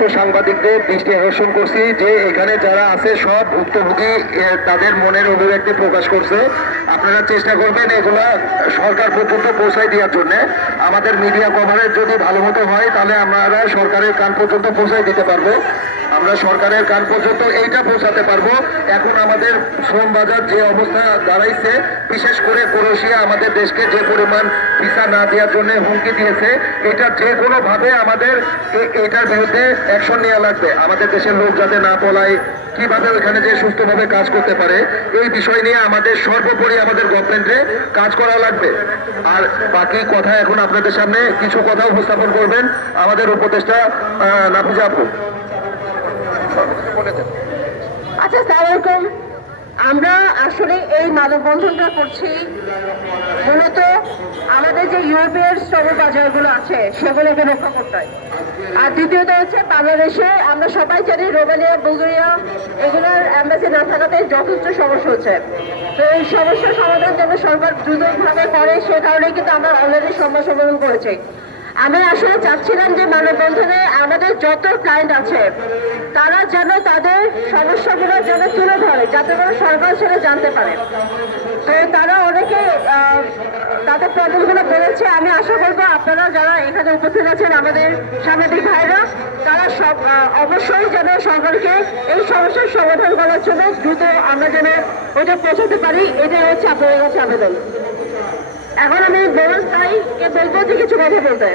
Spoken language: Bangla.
সমস্ত সাংবাদিকদের দৃষ্টি আকর্ষণ করছি যে এখানে যারা আছে সব ভুক্তভোগী তাদের মনের অভিব্যক্তি প্রকাশ করছে। আপনারা চেষ্টা করবেন এগুলা সরকার পর্যন্ত পৌঁছায় দেওয়ার জন্য। আমাদের মিডিয়া কভারেজ যদি ভালো মতো হয় তাহলে আমরা সরকারের কান পর্যন্ত পৌঁছায় দিতে পারবো। আমরা সরকারের কান পর্যন্ত এইটা পৌঁছাতে পারবো। এখন আমাদের শ্রম বাজার যে অবস্থা দাঁড়াইছে, বিশেষ করে ক্রোয়েশিয়া আমাদের দেশকে যে পরিমাণ ভিসা না দেওয়ার জন্য হুমকি দিয়েছে, এটা যে কোনোভাবে আমাদের এটার বিরুদ্ধে অ্যাকশন নেওয়া লাগবে। আমাদের দেশের লোক যাতে না পলায়, কিভাবে ওইখানে যে সুস্থভাবে কাজ করতে পারে, এই বিষয় নিয়ে আমাদের সর্বোপরি আমাদের গভর্নমেন্টে কাজ করা লাগবে। আর বাকি কথা এখন আপনাদের সামনে কিছু কথা উপস্থাপন করবেন আমাদের উপদেষ্টা নাফিজা আপু। আচ্ছা, আসসালামু আমরা আসলে এই মানববন্ধনটা করছি মূলত আমাদের যে ইউরোপের শ্রম বাজারগুলো আছে সেগুলোকে রক্ষা করতে হয়। আর দ্বিতীয়ত হচ্ছে বাংলাদেশে আমরা সবাই জানি রোমানিয়া, বুলগেরিয়া এগুলোর অ্যাম্বাসি না থাকাতে যথেষ্ট সমস্যা হচ্ছে। তো এই সমস্যার সমাধান যেন সরকার দ্রুতভাবে করে, সে কারণে কিন্তু আমরা অলরেডি সমস্যা সমাধান করেছি। আমি আসলে চাচ্ছিলাম যে মানববন্ধনে আমাদের যত ক্লায়েন্ট আছে তারা যেন তাদের সমস্যাগুলো যেন তুলে ধরে, যাতে করে সরকার সেটা জানতে পারে। তো তারা অনেকে তাদের প্রবলেমগুলো বলেছে। আমি আশা করবো আপনারা যারা এখানে উপস্থিত আছেন আমাদের সাংবাদিক ভাইরা, তারা সব অবশ্যই যেন সরকারকে এই সমস্যার সমাধান করার জন্য দ্রুত আমরা যেন ওইটা পৌঁছাতে পারি, এটাই হচ্ছে আপনাদের কাছে আবেদন। এখন আমি বলতে চাই বলবো যে কিছু কথা বলতে।